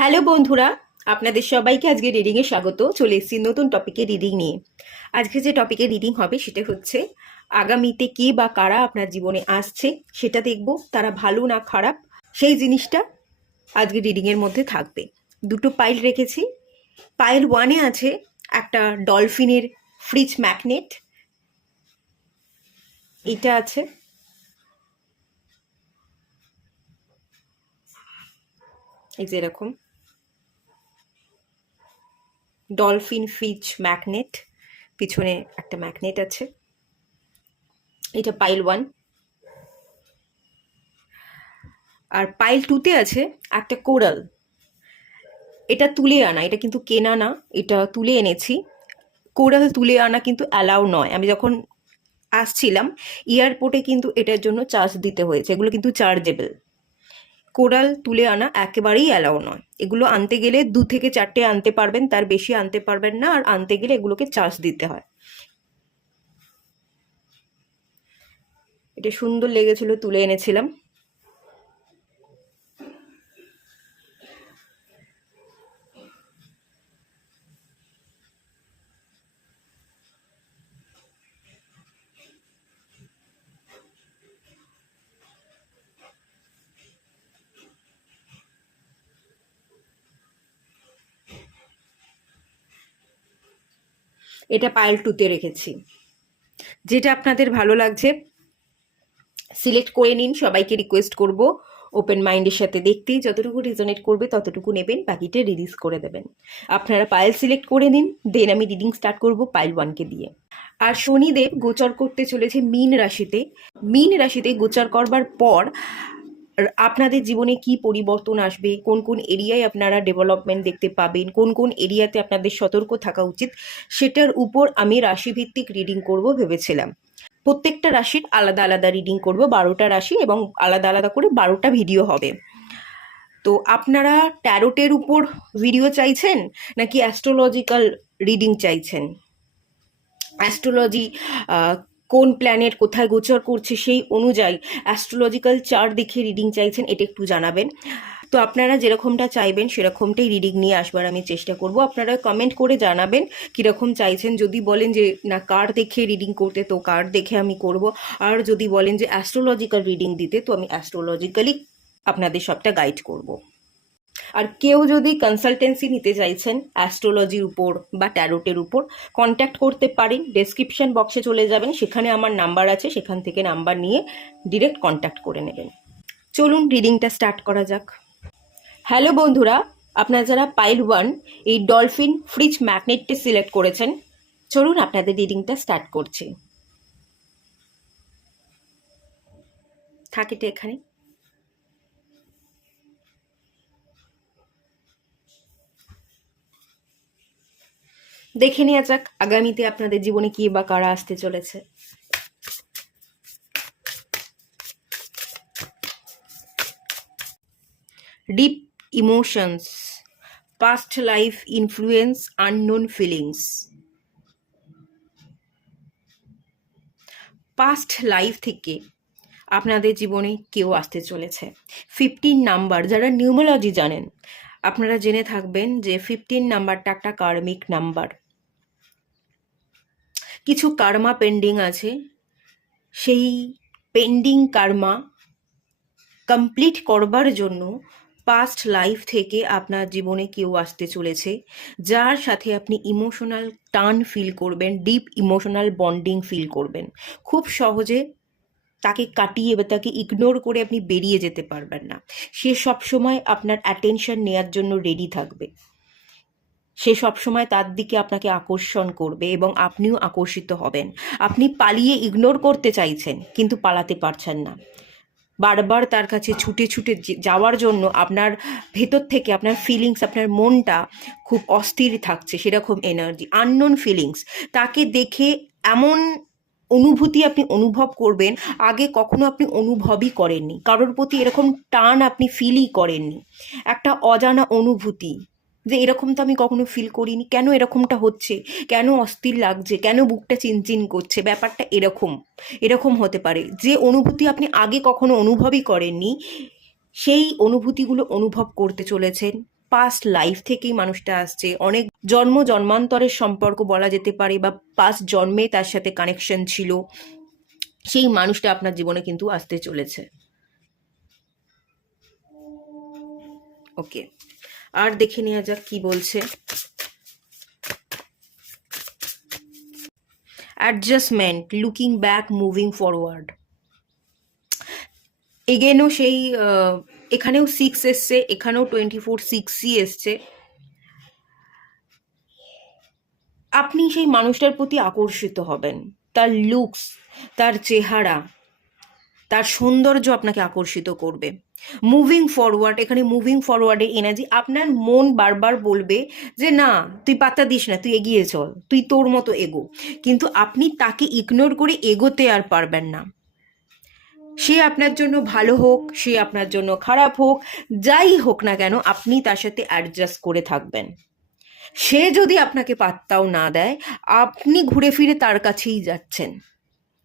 Hello বন্ধুরা, আপনাদের সবাইকে আজকে রিডিংয়ে স্বাগত। চলে এসেছি নতুন টপিকে রিডিং নিয়ে। আজকে যে টপিকে রিডিং হবে সেটা হচ্ছে আগামীতে কে বা কারা আপনার জীবনে আসছে সেটা দেখব, তারা ভালো না খারাপ সেই জিনিসটা আজকে রিডিংয়ের মধ্যে থাকবে। দুটো পাইল রেখেছি। পাইল ওয়ানে আছে একটা ডলফিনের ফ্রিজ ম্যাগনেট, এটা আছে। এই যে এরকম ডলফিন ফ্রিজ ম্যাগনেট, পিছনে একটা ম্যাগনেট আছে। এটা পাইল ওয়ান। আর পাইল টুতে আছে একটা কোরাল। এটা তুলে আনা, এটা কিন্তু কেনা না, এটা তুলে এনেছি। কোরাল তুলে আনা কিন্তু অ্যালাউ নয়। আমি যখন আসছিলাম এয়ারপোর্টে কিন্তু এটার জন্য চার্জ দিতে হয়েছে, এগুলো কিন্তু চার্জেবল। কোরাল তুলে আনা একেবারেই অ্যালাউ নয়। এগুলো আনতে গেলে 2 থেকে 4টে আনতে পারবেন, তার বেশি আনতে পারবেন না। আর আনতে গেলে এগুলোকে চার্জ দিতে হয়। এটা সুন্দর লেগেছিল, তুলে এনেছিলাম। এটা পাইল টুতে রেখেছি। যেটা আপনাদের ভালো লাগছে সিলেক্ট করে নিন। সবাইকে রিকোয়েস্ট করব ওপেন মাইন্ডের সাথে দেখতে, যতটুকু রিজনেট করবে ততটুকু নেবেন, বাকিটা রিলিজ করে দেবেন। আপনারা পাইল সিলেক্ট করে নিন, দেন আমি রিডিং স্টার্ট করব পাইল ওয়ানকে দিয়ে। আর শনিদেব গোচর করতে চলেছে মীন রাশিতে। মীন রাশিতে গোচর করবার পর আপনাদের জীবনে কি পরিবর্তন আসবে, কোন কোন এরিয়ায় আপনারা ডেভেলপমেন্ট দেখতে পাবেন, কোন কোন এরিয়াতে আপনাদের সতর্ক থাকা উচিত, সেটার উপর আমি রাশিভিত্তিক রিডিং করব ভেবেছিলাম। প্রত্যেকটা রাশির আলাদা আলাদা রিডিং করব, 12টা রাশি, এবং আলাদা আলাদা করে 12টা ভিডিও হবে। তো আপনারা ট্যারোটের উপর ভিডিও চাইছেন নাকি অ্যাস্ট্রোলজিক্যাল রিডিং চাইছেন? অ্যাস্ট্রোলজি কোন প্ল্যানেট কোথায় গোচর করছে সেই অনুযায়ী অ্যাস্ট্রোলজিক্যাল চার্ট দেখে রিডিং চাইছেন, এটা একটু জানাবেন। তো আপনারা যেরকমটা চাইবেন সেরকমটাই রিডিং নিয়ে আসবার আমি চেষ্টা করব। আপনারা কমেন্ট করে জানাবেন কীরকম চাইছেন। যদি বলেন যে না কার্ড দেখে রিডিং করতে, তো কার্ড দেখে আমি করব। আর যদি বলেন যে অ্যাস্ট্রোলজিক্যাল রিডিং দিতে, তো আমি অ্যাস্ট্রোলজিক্যালি আপনাদের সবটা গাইড করব। আর কেউ যদি কনসালটেন্সি নিতে চাইছেন অ্যাস্ট্রোলজির উপর বা ট্যারোটের উপর, কন্ট্যাক্ট করতে পারেন। ডেসক্রিপশন বক্সে চলে যাবেন, সেখানে আমার নাম্বার আছে, সেখান থেকে নাম্বার নিয়ে ডিরেক্ট কন্ট্যাক্ট করে নেবেন। চলুন রিডিংটা স্টার্ট করা যাক। হ্যালো বন্ধুরা, আপনারা যারা পাইল ওয়ান এই ডলফিন ফ্রিজ ম্যাগনেটটি সিলেক্ট করেছেন, চলুন আপনাদের রিডিংটা স্টার্ট করছি। থাকেটা এখানে। দেখে নেওয়া যাক আগামীতে আপনাদের জীবনে কি বা কারা আসতে চলেছে। Deep emotions, past life influence, unknown feelings. Past life থেকে আপনাদের জীবনে কেউ আসতে চলেছে। 15 নাম্বার, যারা নিউমোলজি জানেন আপনারা জেনে থাকবেন যে 15 নাম্বারটা একটা কার্মিক নাম্বার। কিছু কার্মা পেন্ডিং আছে, সেই পেন্ডিং কার্মা কমপ্লিট করবার জন্য পাস্ট লাইফ থেকে আপনার জীবনে কেউ আসতে চলেছে, যার সাথে আপনি ইমোশনাল টান ফিল করবেন, ডিপ ইমোশনাল বন্ডিং ফিল করবেন। খুব সহজে তাকে কাটিয়ে বা তাকে ইগনোর করে আপনি বেরিয়ে যেতে পারবেন না। সে সবসময় আপনার অ্যাটেনশন নেওয়ার জন্য রেডি থাকবে। সে সবসময় তার দিকে আপনাকে আকর্ষণ করবে এবং আপনিও আকর্ষিত হবেন। আপনি পালিয়ে ইগনোর করতে চাইছেন কিন্তু পালাতে পারছেন না। বারবার তার কাছে ছুটে ছুটে যাওয়ার জন্য আপনার ভেতর থেকে আপনার ফিলিংস, আপনার মনটা খুব অস্থির থাকছে, সেরকম এনার্জি, আননোন ফিলিংস। তাকে দেখে এমন অনুভূতি আপনি অনুভব করবেন আগে কখনো আপনি অনুভবই করেননি। কারোর প্রতি এরকম টান আপনি ফিলই করেননি। একটা অজানা অনুভূতি যে এরকম তো আমি কখনো ফিল করিনি, কেন এরকমটা হচ্ছে, কেন অস্থির লাগছে, কেন বুকটা চিনচিন করছে, ব্যাপারটা এরকম এরকম হতে পারে। যে অনুভূতি আপনি আগে কখনো অনুভবই করেননি, সেই অনুভূতিগুলো অনুভব করতে চলেছেন পাস্ট লাইফ থেকেই মানুষটা আসছে, অনেক জন্মান্তরের সম্পর্ক বলা যেতে পারে, বা পাস্ট জন্মে তার সাথে কানেকশন ছিল, সেই মানুষটা আপনার জীবনে কিন্তু আসতে চলেছে। ওকে, আর দেখে নেওয়া যাক কি বলছে। Adjustment, looking back, moving forward. এগেনও সেই এখানেও 6 এসছে, এখানেও 24/6ই এসছে। আপনি সেই মানুষটার প্রতি আকর্ষিত হবেন, তার লুকস, তার চেহারা, তার সৌন্দর্য আপনাকে আকর্ষিত করবে। মুভিং ফরওয়ার্ড, এখানে মুভিং ফরওয়ার্ডের এনার্জি। আপনার মন বারবার বলবে যে না তুই পাত্তা দিস না, তুই এগিয়ে চল, তুই তোর মতো এগো, কিন্তু আপনি তাকে ইগনোর করে এগোতে আর পারবেন না। সে আপনার জন্য ভালো হোক, সে আপনার জন্য খারাপ হোক, যাই হোক না কেন আপনি তার সাথে অ্যাডজাস্ট করে থাকবেন। সে যদি আপনাকে পাত্তাও না দেয়, আপনি ঘুরে ফিরে তার কাছেই যাচ্ছেন,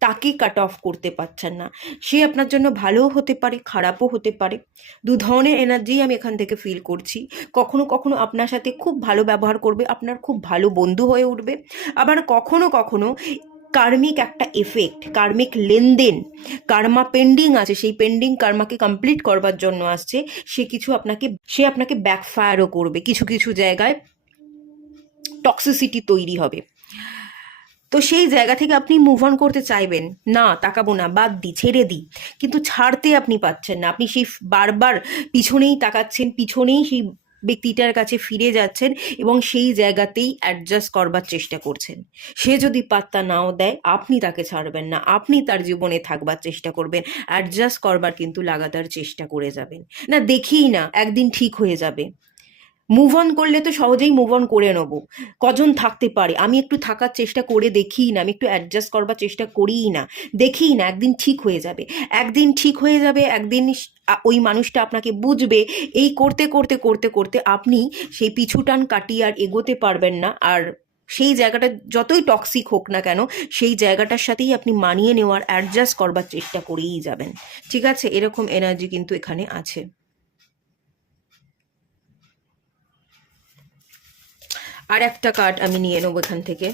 তাকে কাট অফ করতে পারছেন না। সে আপনার জন্য ভালোও হতে পারে, খারাপও হতে পারে। দু ধরনের এনার্জি আমি এখান থেকে ফিল করছি। কখনো কখনো আপনার সাথে খুব ভালো ব্যবহার করবে, আপনার খুব ভালো বন্ধু হয়ে উঠবে, আবার কখনো কখনো কার্মিক একটা এফেক্ট, কার্মিক লেনদেন, কার্মা পেন্ডিং আছে, সেই পেন্ডিং কার্মাকে কমপ্লিট করবার জন্য আসছে। সে আপনাকে ব্যাকফায়ারও করবে, কিছু কিছু জায়গায় টক্সিসিটি তৈরি হবে। তো সেই জায়গা থেকে আপনি মুভ অন করতে চাইবেন, না তাকাবো না, বাদ দিই, ছেড়ে দিই, কিন্তু ছাড়তে আপনি পাচ্ছেন না। আপনি সেই বারবার পিছনেই তাকাচ্ছেন, পিছনেই সেই ব্যক্তিটার কাছে ফিরে যাচ্ছেন এবং সেই জায়গাতেই অ্যাডজাস্ট করবার চেষ্টা করছেন। সে যদি পাত্তা নাও দেয়, আপনি তাকে ছাড়বেন না, আপনি তার জীবনে থাকবার চেষ্টা করবেন, অ্যাডজাস্ট করবার কিন্তু লাগাতার চেষ্টা করে যাবেন। না দেখেই না একদিন ঠিক হয়ে যাবে। মুভ অন করলে তো সহজেই মুভ অন করে নেব, কজন থাকতে পারে, আমি একটু থাকার চেষ্টা করে দেখিই না, আমি একটু অ্যাডজাস্ট করবার চেষ্টা করিই না, দেখিই না একদিন ঠিক হয়ে যাবে, একদিন ঠিক হয়ে যাবে, একদিন ওই মানুষটা আপনাকে বুঝবে। এই করতে করতে করতে করতে আপনি সেই পিছুটান কাটিয়ে আর এগোতে পারবেন না, আর সেই জায়গাটা যতই টক্সিক হোক না কেন, সেই জায়গাটার সাথেই আপনি মানিয়ে নেওয়ার, অ্যাডজাস্ট করবার চেষ্টা করেই যাবেন। ঠিক আছে, এরকম এনার্জি কিন্তু এখানে আছে। আর একটা কার্ড আমি নিয়ে নেবো এখান থেকে।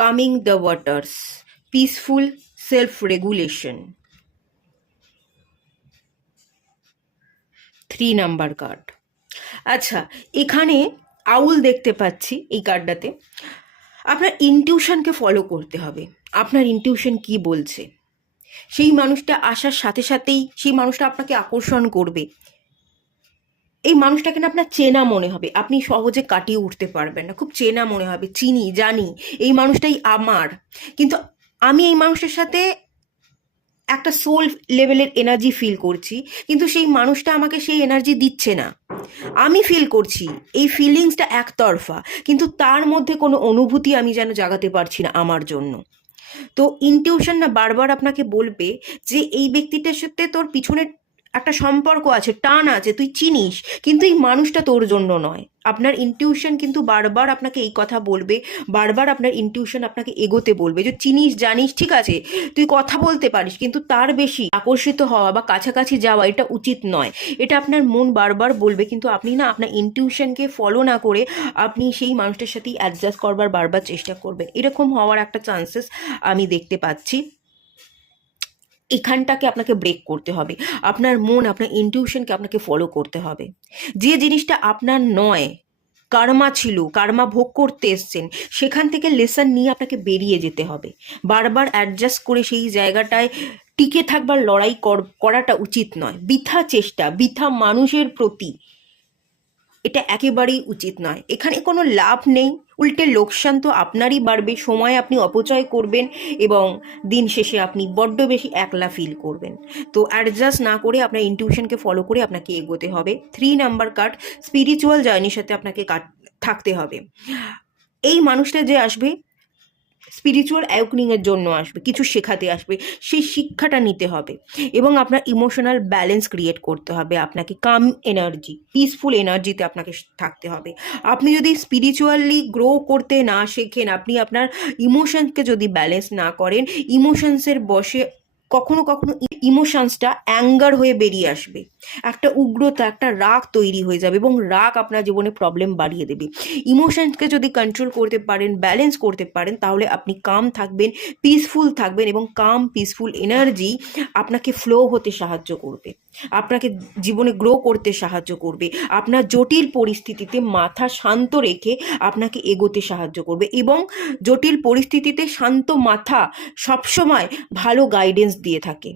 Coming the waters, peaceful self regulation, 3 number card. আচ্ছা, এখানে আউল দেখতে পাচ্ছি এই কার্ডটাতে। আপনার ইনটিউশনকে ফলো করতে হবে। আপনার ইনটিউশন কি বলছে, সেই মানুষটা আসার সাথে সাথেই সেই মানুষটা আপনাকে আকর্ষণ করবে। এই মানুষটাকে না আপনার চেনা মনে হবে, আপনি সহজে কাটিয়ে উঠতে পারবেন না, খুব চেনা মনে হবে, চিনি জানি এই মানুষটাই আমার, কিন্তু আমি এই মানুষটার সাথে একটা সোল লেভেলের এনার্জি ফিল করছি, কিন্তু সেই মানুষটা আমাকে সেই এনার্জি দিচ্ছে না। আমি ফিল করছি, এই ফিলিংসটা একতরফা, কিন্তু তার মধ্যে কোনো অনুভূতি আমি যেন জাগাতে পারছি না আমার জন্য। তো ইনটিউশন না বারবার আপনাকে বলবে যে এই ব্যক্তিটার সাথে তোর পিছনে একটা সম্পর্ক আছে, টান আছে, তুই চিনিস, কিন্তু এই মানুষটা তোর জন্য নয়। আপনার ইনটিউশন কিন্তু বারবার আপনাকে এই কথা বলবে, বারবার আপনার ইনটিউশন আপনাকে এগোতে বলবে যে চিনিস জানিস ঠিক আছে, তুই কথা বলতে পারিস, কিন্তু তার বেশি আকর্ষিত হওয়া বা কাছাকাছি যাওয়া এটা উচিত নয়। এটা আপনার মন বারবার বলবে, কিন্তু আপনি না আপনার ইনটিউশনকে ফলো না করে আপনি সেই মানুষটার সাথেই অ্যাডজাস্ট করবার বারবার চেষ্টা করবেন। এরকম হওয়ার একটা চান্সেস আমি দেখতে পাচ্ছি। এখানটাকে আপনাকে ব্রেক করতে হবে, আপনার মন, আপনার ইনটিউশনকে আপনাকে ফলো করতে হবে। যে জিনিসটা আপনার নয়, কার্মা ছিল, কার্মা ভোগ করতে এসছেন, সেখান থেকে লেসন নিয়ে আপনাকে বেরিয়ে যেতে হবে। বারবার অ্যাডজাস্ট করে সেই জায়গাটায় টিকে থাকবার লড়াই করাটা উচিত নয়। বৃথা চেষ্টা, বৃথা মানুষের প্রতি, এটা একেবারেই উচিত নয়। এখানে কোনো লাভ নেই, উল্টে লোকসান তো আপনারই বাড়বে, সময় আপনি অপচয় করবেন এবং দিন শেষে আপনি বড্ড বেশি একলা ফিল করবেন। তো অ্যাডজাস্ট না করে আপনার ইনটিউশনকে ফলো করে আপনাকে এগোতে হবে। 3 নাম্বার কার্ড, স্পিরিচুয়াল জার্নির সাথে আপনাকে থাকতে হবে। এই মানুষটা যে আসবে স্পিরিচুয়াল অ্যাওয়েকনিংয়ের জন্য আসবে, কিছু শেখাতে আসবে, সেই শিক্ষাটা নিতে হবে এবং আপনার ইমোশনাল ব্যালেন্স ক্রিয়েট করতে হবে। আপনাকে কাম এনার্জি, পিসফুল এনার্জিতে আপনাকে থাকতে হবে। আপনি যদি স্পিরিচুয়ালি গ্রো করতে না শেখেন, আপনি আপনার ইমোশনসকে যদি ব্যালেন্স না করেন, ইমোশনসের বশে কখনো কখনো ইমোশনসটা অ্যাঙ্গার হয়ে বেরিয়ে আসবে, একটা উগ্রতা, একটা রাগ তৈরি হয়ে যাবে এবং রাগ আপনার জীবনে প্রবলেম বাড়িয়ে দেবে। ইমোশনসকে যদি কন্ট্রোল করতে পারেন, ব্যালেন্স করতে পারেন, তাহলে আপনি কাম থাকবেন, পিসফুল থাকবেন এবং কাম পিসফুল এনার্জি আপনাকে ফ্লো হতে সাহায্য করবে, আপনাকে জীবনে গ্রো করতে সাহায্য করবে, আপনার জটিল পরিস্থিতিতে মাথা শান্ত রেখে আপনাকে এগোতে সাহায্য করবে। এবং জটিল পরিস্থিতিতে শান্ত মাথা সবসময় ভালো গাইডেন্স দিয়ে থাকে,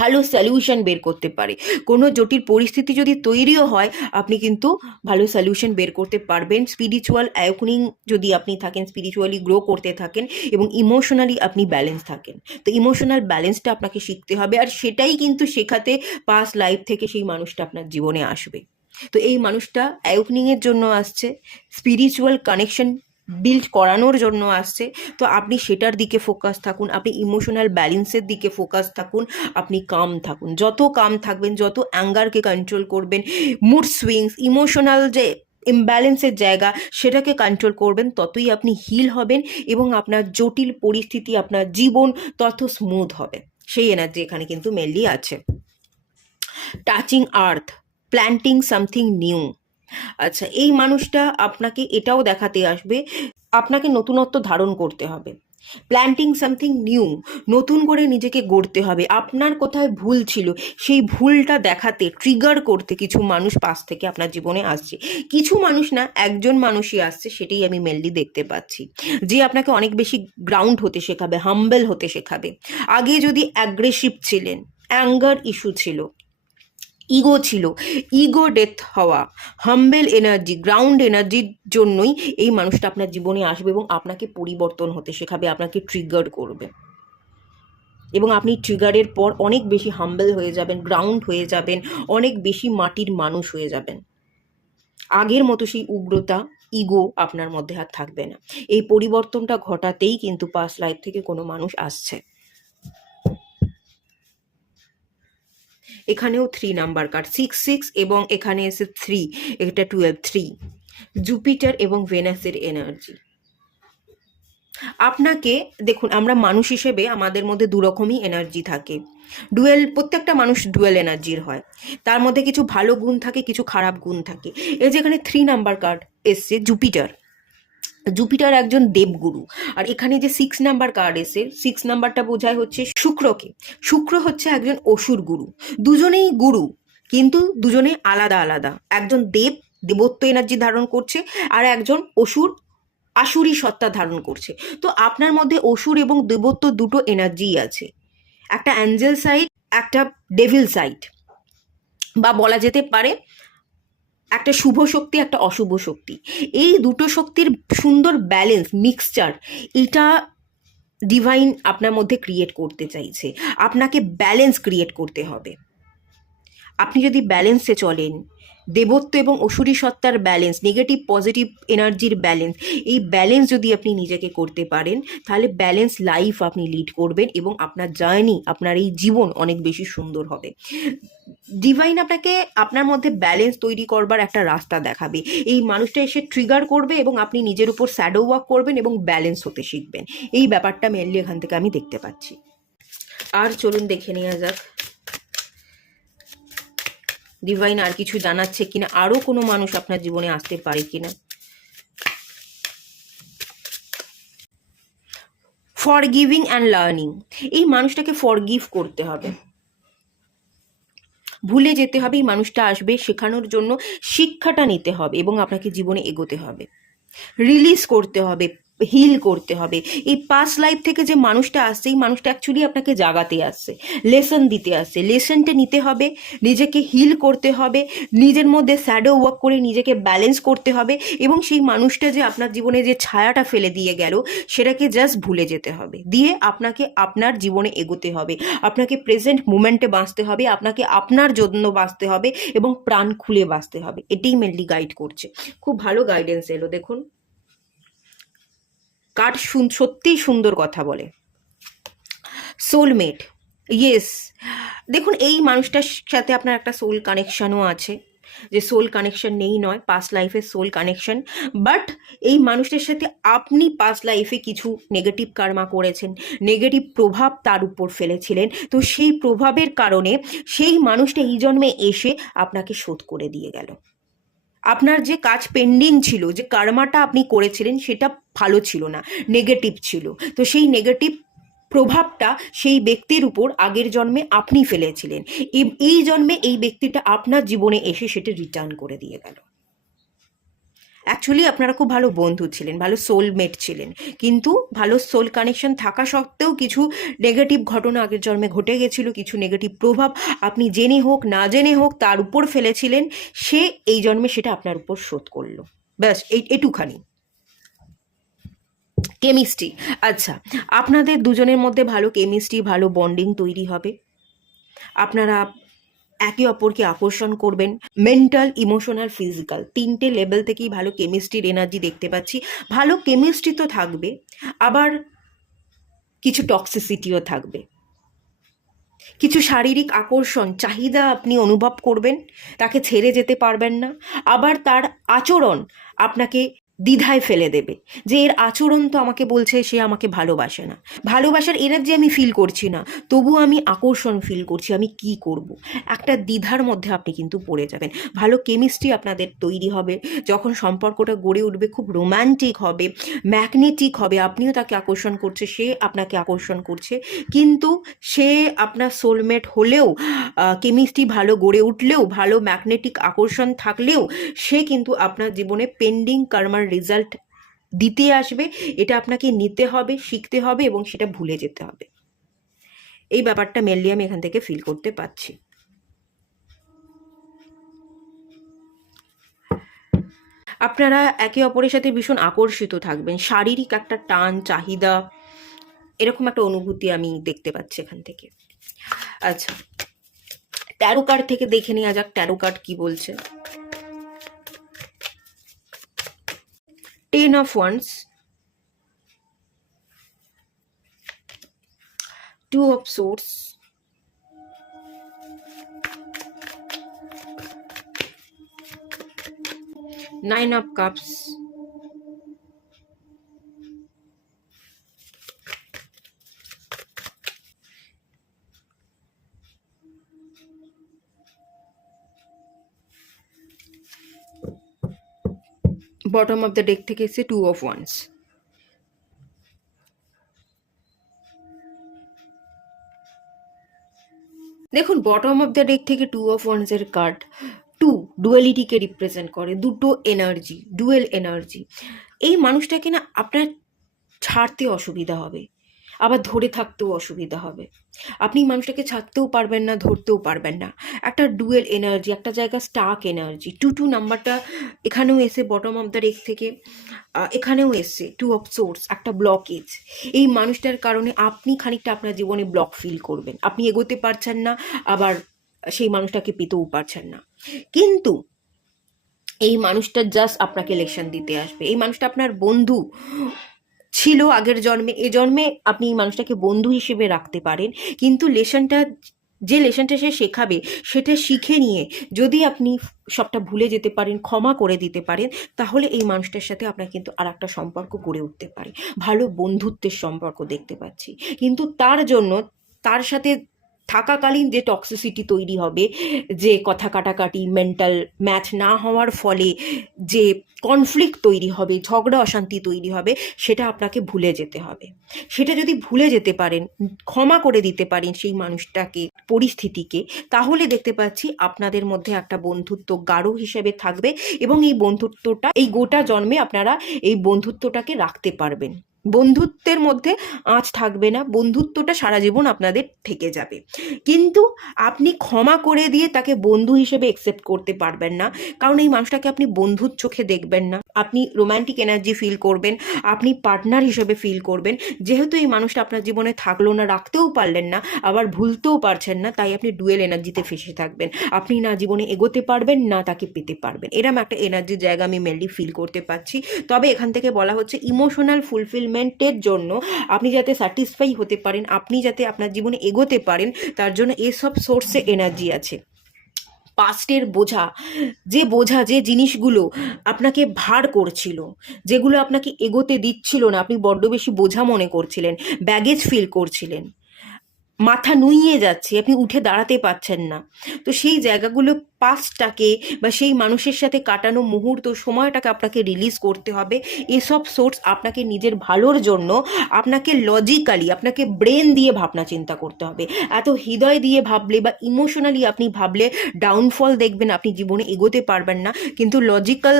ভালো সলিউশন বের করতে পারে। কোনো জটিল পরিস্থিতি যদি তৈরিও হয়, আপনি কিন্তু ভালো সলিউশন বের করতে পারবেন। স্পিরিচুয়াল অ্যাওয়েকনিং যদি আপনি থাকেন, স্পিরিচুয়ালি গ্রো করতে থাকেন এবং ইমোশনালি আপনি ব্যালেন্স থাকেন, তো ইমোশনাল ব্যালেন্সটা আপনাকে শিখতে হবে, আর সেটাই কিন্তু শেখাতে পাস্ট লাইফ থেকে সেই মানুষটা আপনার জীবনে আসবে। তো এই মানুষটা অ্যাওয়েকনিংয়ের জন্য আসছে, স্পিরিচুয়াল কানেকশন বিল্ড করানোর জন্য আসছে। তো আপনি সেটার দিকে ফোকাস থাকুন, আপনি ইমোশনাল ব্যালেন্সের দিকে ফোকাস থাকুন, আপনি কাম থাকুন। যত কাম থাকবেন, যত অ্যাঙ্গারকে কন্ট্রোল করবেন, মুড সুইংস, ইমোশনাল যে ইমব্যালেন্সের জায়গা সেটাকে কন্ট্রোল করবেন, ততই আপনি হিল হবেন এবং আপনার জটিল পরিস্থিতি, আপনার জীবন তত স্মুথ হবে। সেই এনার্জি এখানে কিন্তু মেনলি আছে। টাচিং আর্থ, প্ল্যান্টিং সামথিং নিউ। আচ্ছা, এই মানুষটা আপনাকে এটাও দেখাতে আসবে, আপনাকে নতুনত্ব ধারণ করতে হবে। প্ল্যান্টিং সামথিং নিউ, নতুন করে নিজেকে গড়তে হবে। আপনার কোথায় ভুল ছিল সেই ভুলটা দেখাতে, ট্রিগার করতে কিছু মানুষ পাশ থেকে আপনার জীবনে আসছে। কিছু মানুষ না, একজন মানুষই আসছে, সেটাই আমি মেনলি দেখতে পাচ্ছি, যে আপনাকে অনেক বেশি গ্রাউন্ড হতে শেখাবে, হাম্বল হতে শেখাবে। আগে যদি অ্যাগ্রেসিভ ছিলেন, অ্যাঙ্গার ইস্যু ছিল, ইগো ছিল, ইগো ডেথ হওয়া, হাম্বেল এনার্জি, গ্রাউন্ড এনার্জির জন্যই এই মানুষটা আপনার জীবনে আসবে এবং আপনাকে পরিবর্তন হতে শেখাবে, আপনাকে ট্রিগার করবে এবং আপনি ট্রিগারের পর অনেক বেশি হাম্বেল হয়ে যাবেন, গ্রাউন্ড হয়ে যাবেন, অনেক বেশি মাটির মানুষ হয়ে যাবেন। আগের মতো সেই উগ্রতা, ইগো আপনার মধ্যে আর থাকবে না। এই পরিবর্তনটা ঘটাতেই কিন্তু পাস্ট লাইফ থেকে কোনো মানুষ আসছে। এখানেও 3 নাম্বার কার্ড, 6 এবং এখানে এসে 3, এটা 12, 3 জুপিটার এবং ভেনাসের এনার্জি। আপনাকে দেখুন, আমরা মানুষ হিসেবে আমাদের মধ্যে দুরকমই এনার্জি থাকে, ডুয়েল, প্রত্যেকটা মানুষ ডুয়েল এনার্জির হয়, তার মধ্যে কিছু ভালো গুণ থাকে, কিছু খারাপ গুণ থাকে। এই যে এখানে 3 নাম্বার কার্ড এসছে, জুপিটার, জুপিটার একজন দেবগুরু। আর এখানে যে 6 নাম্বার কার্ড এসে, 6 নাম্বারটা বোঝায় হচ্ছে শুক্রকে। শুক্র হচ্ছে একজন অসুর গুরু, দুজনেই গুরু কিন্তু দুজনে আলাদা আলাদা। একজন দেবত্ব এনার্জি ধারণ করছে, আর একজন অসুর, আসুরি সত্তা ধারণ করছে। তো আপনার মধ্যে অসুর এবং দেবত্ব দুটো এনার্জিই আছে, একটা অ্যাঞ্জেল সাইড, একটা ডেভিল সাইড, বা বলা যেতে পারে একটা শুভ শক্তি, একটা অশুভ শক্তি। এই দুটো শক্তির সুন্দর ব্যালেন্স, মিক্সচার, এটা ডিভাইন আপনার মধ্যে ক্রিয়েট করতে চাইছে। আপনাকে ব্যালেন্স ক্রিয়েট করতে হবে। আপনি যদি ব্যালেন্সে চলেন, দেবত্ব এবং অসুরী সত্তার ব্যালেন্স, নেগেটিভ পজিটিভ এনার্জির ব্যালেন্স, এই ব্যালেন্স যদি আপনি নিজেকে করতে পারেন, তাহলে ব্যালেন্স লাইফ আপনি লিড করবেন এবং আপনার জার্নি, আপনার এই জীবন অনেক বেশি সুন্দর হবে। ডিভাইন আপনাকে আপনার মধ্যে ব্যালেন্স তৈরি করবার একটা রাস্তা দেখাবে। এই মানুষটা এসে ট্রিগার করবে এবং আপনি নিজের উপর শ্যাডো ওয়ার্ক করবেন এবং ব্যালেন্স হতে শিখবেন। এই ব্যাপারটা মেনলি এখান থেকে আমি দেখতে পাচ্ছি। আর চলুন দেখে নেওয়া যাক ডিভাইন আর কিছু জানাচ্ছে কিনা, আরো কোনো মানুষ আপনার জীবনে আসতে পারে কিনা। ফরগিভিং অ্যান্ড লার্নিং, এই মানুষটাকে ফরগিভ করতে হবে, ভুলে যেতে হবে। এই মানুষটা আসবে শেখানোর জন্য, শিক্ষাটা নিতে হবে এবং আপনাকে জীবনে এগোতে হবে, রিলিজ করতে হবে, হিল করতে হবে। এই পাস্ট লাইফ থেকে যে মানুষটা আসছে, এই মানুষটা অ্যাকচুয়ালি আপনাকে জাগাতে আসছে, লেসন দিতে আসছে। লেসনটা নিতে হবে, নিজেকে হিল করতে হবে, নিজের মধ্যে শ্যাডো ওয়ার্ক করে নিজেকে ব্যালেন্স করতে হবে এবং সেই মানুষটা যে আপনার জীবনে যে ছায়াটা ফেলে দিয়ে গেল, সেটাকে জাস্ট ভুলে যেতে হবে, দিয়ে আপনাকে আপনার জীবনে এগোতে হবে, আপনাকে প্রেজেন্ট মুমেন্টে বাঁচতে হবে, আপনাকে আপনার জন্য বাঁচতে হবে এবং প্রাণ খুলে বাঁচতে হবে। এটাই মেনলি গাইড করছে। খুব ভালো গাইডেন্স এলো। দেখুন কার্ড সত্যিই সুন্দর কথা বলে। সোলমেট, ইয়েস, দেখুন এই মানুষটার সাথে আপনার একটা সোল কানেকশনও আছে, যে সোল কানেকশন নেই নয়, পাস্ট লাইফের সোল কানেকশন, বাট এই মানুষটার সাথে আপনি পাস্ট লাইফে কিছু নেগেটিভ কার্মা করেছেন, নেগেটিভ প্রভাব তার উপর ফেলেছিলেন, তো সেই প্রভাবের কারণে সেই মানুষটা এই জন্মে এসে আপনাকে শোধ করে দিয়ে গেল। আপনার যে কাজ পেন্ডিং ছিল, যে কার্মাটা আপনি করেছিলেন সেটা ভালো ছিল না, নেগেটিভ ছিল, তো সেই নেগেটিভ প্রভাবটা সেই ব্যক্তির উপর আগের জন্মে আপনি ফেলেছিলেন, এই জন্মে এই ব্যক্তিটা আপনার জীবনে এসে সেটা রিটার্ন করে দিয়ে গেল। অ্যাকচুয়ালি আপনারা খুব ভালো বন্ধু ছিলেন, ভালো সোলমেট ছিলেন, কিন্তু ভালো সোল কানেকশন থাকা সত্ত্বেও কিছু নেগেটিভ ঘটনা আগের জন্মে ঘটে গেছিল, কিছু নেগেটিভ প্রভাব আপনি জেনে হোক না জেনে হোক তার উপর ফেলেছিলেন, সে এই জন্মে সেটা আপনার উপর শোধ করলো। ব্যাস এটুখানি। কেমিস্ট্রি, আচ্ছা, আপনাদের দুজনের মধ্যে ভালো কেমিস্ট্রি, ভালো বন্ডিং তৈরি হবে, আপনারা একে অপরকে আকর্ষণ করবেন, মেন্টাল, ইমোশনাল, ফিজিক্যাল তিনটে লেভেল থেকেই ভালো কেমিস্ট্রির এনার্জি দেখতে পাচ্ছি। ভালো কেমিস্ট্রি তো থাকবে, আবার কিছু টক্সিসিটিও থাকবে, কিছু শারীরিক আকর্ষণ, চাহিদা আপনি অনুভব করবেন, তাকে ছেড়ে যেতে পারবেন না, আবার তার আচরণ আপনাকে দ্বিধায় ফেলে দেবে, যে এর আচরণ তো আমাকে বলছে সে আমাকে ভালোবাসে না, ভালোবাসার এনার্জি আমি ফিল করছি না, তবু আমি আকর্ষণ ফিল করছি, আমি কি করব, একটা দ্বিধার মধ্যে আপনি কিন্তু পড়ে যাবেন। ভালো কেমিস্ট্রি আপনাদের তৈরি হবে, যখন সম্পর্কটা গড়ে উঠবে খুব রোম্যান্টিক হবে, ম্যাগনেটিক হবে, আপনিও তাকে আকর্ষণ করছে, সে আপনাকে আকর্ষণ করছে, কিন্তু সে আপনার সোলমেট হলেও, কেমিস্ট্রি ভালো গড়ে উঠলেও, ভালো ম্যাগনেটিক আকর্ষণ থাকলেও, সে কিন্তু আপনার জীবনে পেন্ডিং কার্মার রেজাল্ট দিতে আসবে, এটা আপনাকে নিতে হবে, শিখতে হবে এবং সেটা ভুলে যেতে হবে। এই ব্যাপারটা মেনলি আমি এখান থেকে ফিল করতে পারছি। আপনারা একে অপরের সাথে ভীষণ আকর্ষিত থাকবেন, শারীরিক একটা টান, চাহিদা, এরকম একটা অনুভূতি আমি দেখতে পাচ্ছি এখান থেকে। আচ্ছা, ট্যারো কার্ড থেকে দেখে নেওয়া যাক ট্যারো কার্ড কি বলছে। 10 of Wands, 2 of Swords, 9 of Cups, bottom of the deck থেকে এসে 2 of Wands। দেখুন, বটম অফ দ্য ডেক থেকে 2 of Wands এর কার্ড, টু ডুয়ালিটিকে রিপ্রেজেন্ট করে, দুটো এনার্জি, ডুয়েল এনার্জি। এই মানুষটাকে না আপনার ছাড়তে অসুবিধা হবে, আবার ধরে থাকতেও অসুবিধা হবে, আপনি মানুষটাকে ছাড়তেও পারবেন না, ধরতেও পারবেন না, একটা ডুয়েল এনার্জি, একটা জায়গা স্টাক এনার্জি। 2 নাম্বারটা এখানেও এসে বটম অফ দ্য ডেক থেকে, এখানেও এসছে 2 of Swords, একটা ব্লকেজ। এই মানুষটার কারণে আপনি খানিকটা আপনার জীবনে ব্লক ফিল করবেন, আপনি এগোতে পারছেন না, আবার সেই মানুষটাকে পেতেও পারছেন না, কিন্তু এই মানুষটা জাস্ট আপনাকে লেসন দিতে আসবে। এই মানুষটা আপনার বন্ধু ছিল আগের জন্মে, এ জন্মে আপনি এই মানুষটাকে বন্ধু হিসেবে রাখতে পারেন, কিন্তু যে লেসনটা সে শেখাবে সেটা শিখে নিয়ে যদি আপনি সবটা ভুলে যেতে পারেন, ক্ষমা করে দিতে পারেন, তাহলে এই মানুষটার সাথে আপনার কিন্তু আর একটা সম্পর্ক গড়ে উঠতে পারে, ভালো বন্ধুত্বের সম্পর্ক দেখতে পাচ্ছি। কিন্তু তার জন্য, তার সাথে থাকাকালীন যে টক্সিসিটি তৈরি হবে, যে কথা কাটাকাটি, মেন্টাল ম্যাচ না হওয়ার ফলে যে কনফ্লিক্ট তৈরি হবে, ঝগড়া অশান্তি তৈরি হবে, সেটা আপনাকে ভুলে যেতে হবে। সেটা যদি ভুলে যেতে পারেন, ক্ষমা করে দিতে পারেন সেই মানুষটাকে, পরিস্থিতিকে, তাহলে দেখতে পাচ্ছি আপনাদের মধ্যে একটা বন্ধুত্ব গাঢ় হিসেবে থাকবে, এবং এই বন্ধুত্বটা এই গোটা জন্মে আপনারা এই বন্ধুত্বটাকে রাখতে পারবেন। বন্ধুত্বের মধ্যে আঁচ থাকবে না, বন্ধুত্বটা সারা জীবন আপনাদের থেকে যাবে, কিন্তু আপনি ক্ষমা করে দিয়ে তাকে বন্ধু হিসেবে একসেপ্ট করতে পারবেন না, কারণ এই মানুষটাকে আপনি বন্ধুর চোখে দেখবেন না, আপনি রোম্যান্টিক এনার্জি ফিল করবেন, আপনি পার্টনার হিসেবে ফিল করবেন। যেহেতু এই মানুষটা আপনার জীবনে থাকলো না, রাখতেও পারলেন না, আবার ভুলতেও পারছেন না, তাই আপনি ডুয়েল এনার্জিতে ফেসে থাকবেন, আপনি না জীবনে এগোতে পারবেন না তাকে পেতে পারবেন, এরম একটা এনার্জির জায়গা আমি মেনলি ফিল করতে পারছি। তবে এখান থেকে বলা হচ্ছে ইমোশনাল ফুলফিলমেন্টের জন্য আপনি যাতে স্যাটিসফাই হতে পারেন, আপনি যাতে আপনার জীবনে এগোতে পারেন, তার জন্য এসব সোর্সে এনার্জি আছে। পাস্টের বোঝা, যে জিনিসগুলো আপনাকে ভার করছিল, যেগুলো আপনাকে এগোতে দিচ্ছিল না, আপনি বড্ড বেশি বোঝা মনে করছিলেন, ব্যাগেজ ফিল করছিলেন, মাথা নুইয়ে যাচ্ছে, আপনি উঠে দাঁড়াতে পারছেন না, তো সেই জায়গাগুলো, পাস্টটাকে বা সেই মানুষের সাথে কাটানো মুহূর্ত, সময়টাকে আপনাকে রিলিজ করতে হবে। এসব সোর্স আপনাকে নিজের ভালোর জন্য, আপনাকে লজিক্যালি, আপনাকে ব্রেন দিয়ে ভাবনা চিন্তা করতে হবে। এত হৃদয় দিয়ে ভাবলে বা ইমোশনালি আপনি ভাবলে ডাউনফল দেখবেন, আপনি জীবনে এগোতে পারবেন না। কিন্তু লজিক্যাল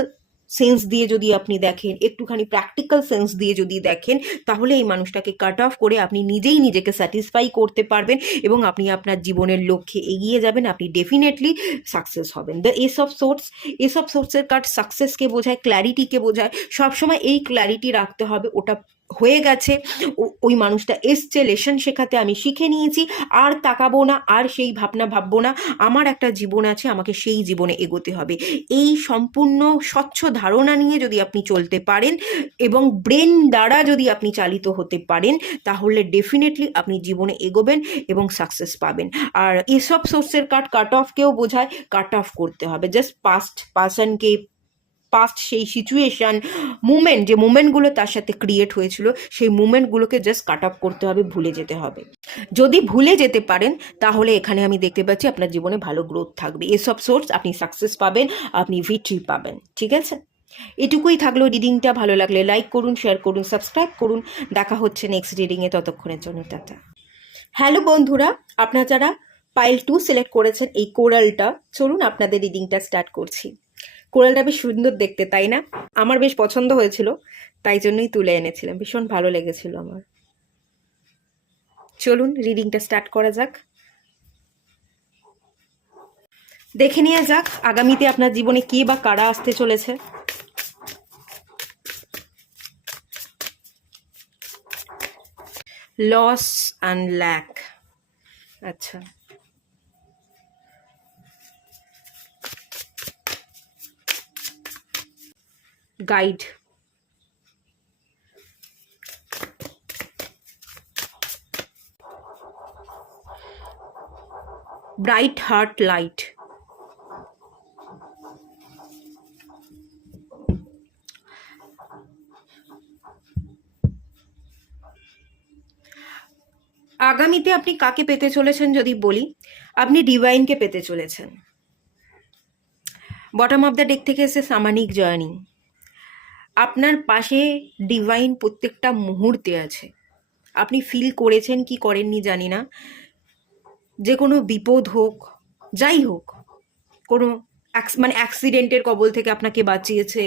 সেন্স দিয়ে যদি আপনি দেখেন, একটুখানি প্র্যাকটিক্যাল সেন্স দিয়ে যদি দেখেন, তাহলে এই মানুষটাকে কাট অফ করে আপনি নিজেই নিজেকে স্যাটিসফাই করতে পারবেন এবং আপনি আপনার জীবনের লক্ষ্যে এগিয়ে যাবেন, আপনি ডেফিনেটলি সাকসেস হবেন। এসব সোর্সের কার্ড সাকসেসকে বোঝায়, ক্ল্যারিটিকে বোঝায়। সবসময় এই ক্ল্যারিটি রাখতে হবে, ওটা হয়ে গেছে, ওই মানুষটা এসছে লেসন শেখাতে, আমি শিখে নিয়েছি, আর তাকাবো না, আর সেই ভাবনা ভাববো না, আমার একটা জীবন আছে, আমাকে সেই জীবনে এগোতে হবে। এই সম্পূর্ণ স্বচ্ছ ধারণা নিয়ে যদি আপনি চলতে পারেন এবং ব্রেন দ্বারা যদি আপনি চালিত হতে পারেন, তাহলে ডেফিনেটলি আপনি জীবনে এগোবেন এবং সাকসেস পাবেন। আর এসব সোর্সের কাট অফকেও বোঝায়, কাট অফ করতে হবে। জাস্ট পাস্ট সেই সিচুয়েশন, মুমেন্ট, যে মুমেন্টগুলো তার সাথে ক্রিয়েট হয়েছিল, সেই মুমেন্টগুলোকে জাস্ট কাট অফ করতে হবে, ভুলে যেতে হবে। যদি ভুলে যেতে পারেন, তাহলে এখানে আমি দেখতে পাচ্ছি আপনার জীবনে ভালো গ্রোথ থাকবে। এসব সোর্স আপনি সাকসেস পাবেন, আপনি ভিক্টরি পাবেন। ঠিক আছে, এটুকুই থাকলো রিডিংটা। ভালো লাগলে লাইক করুন, শেয়ার করুন, সাবস্ক্রাইব করুন। দেখা হচ্ছে নেক্সট রিডিংয়ে, ততক্ষণের জন্য টাটা। হ্যালো বন্ধুরা, আপনারা যারা পাইল 2 সিলেক্ট করেছেন এই কোরালটা, চলুন আপনাদের রিডিংটা স্টার্ট করছি। কোরালটা বেশ সুন্দর দেখতে, তাই না? আমার বেশ পছন্দ হয়েছিল, তাই জন্যই তুলে এনেছিলাম, ভীষণ ভালো লেগেছিল আমার। চলুন রিডিংটা স্টার্ট করা যাক। দেখে নেওয়া যাক আগামীতে আপনার জীবনে কে বা কারা আসতে চলেছে। Loss and lack. আচ্ছা, গাইড, ব্রাইট হার্ট লাইট, আগামীতে আপনি কাকে পেতে চলেছেন যদি বলি, আপনি ডিভাইনকে পেতে চলেছেন। বটম অফ দ্য ডেক থেকে এসে সামানিক জার্নি, আপনার পাশে ডিভাইন প্রত্যেকটা মুহূর্তে আছে। আপনি ফিল করেছেন কি করেননি জানি না, যে কোনো বিপদ হোক, যাই হোক, কোনো অ্যাক্সিডেন্টের কবল থেকে আপনাকে বাঁচিয়েছে,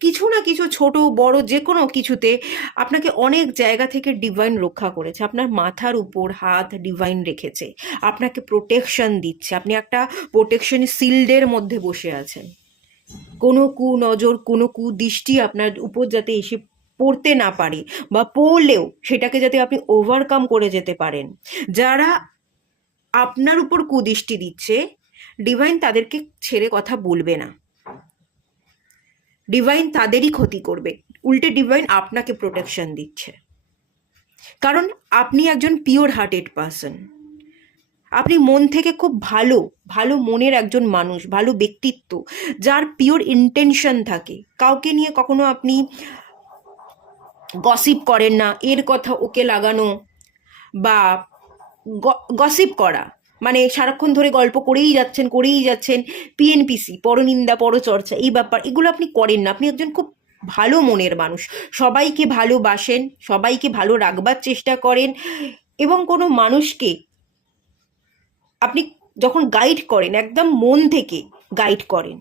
কিছু না কিছু, ছোট বড় যে কোনো কিছুতে আপনাকে অনেক জায়গা থেকে ডিভাইন রক্ষা করেছে। আপনার মাথার উপর হাত ডিভাইন রেখেছে, আপনাকে প্রোটেকশন দিচ্ছে, আপনি একটা প্রোটেকশন শিল্ডের মধ্যে বসে আছেন। কোনো কুনজর, কোনো কুদৃষ্টি আপনার উপর যাতে এসে পড়তে না পারে, বা পড়লেও সেটাকে যাতে আপনি ওভারকাম করে যেতে পারেন। যারা আপনার উপর কুদৃষ্টি দিচ্ছে, ডিভাইন তাদেরকে ছেড়ে কথা বলবে না, ডিভাইন তাদেরই ক্ষতি করবে, উল্টে ডিভাইন আপনাকে প্রোটেকশন দিচ্ছে। কারণ আপনি একজন পিওর হার্টেড পারসন, আপনি মন থেকে খুব ভালো ভালো মনের একজন মানুষ, ভালো ব্যক্তিত্ব, যার পিওর ইন্টেনশন থাকে। কাউকে নিয়ে কখনো আপনি গসিপ করেন না, এর কথা ওকে লাগানো বা গসিপ করা, মানে সারাক্ষণ ধরে গল্প করেই যাচ্ছেন, পিএনপিসি, পরনিন্দা পরচর্চা, এই ব্যাপার, এগুলো আপনি করেন না। আপনি একজন খুব ভালো মনের মানুষ, সবাইকে ভালোবাসেন, সবাইকে ভালো রাখবার চেষ্টা করেন, এবং কোনো মানুষকে আপনি যখন গাইড করেন, একদম মন থেকে গাইড করেন,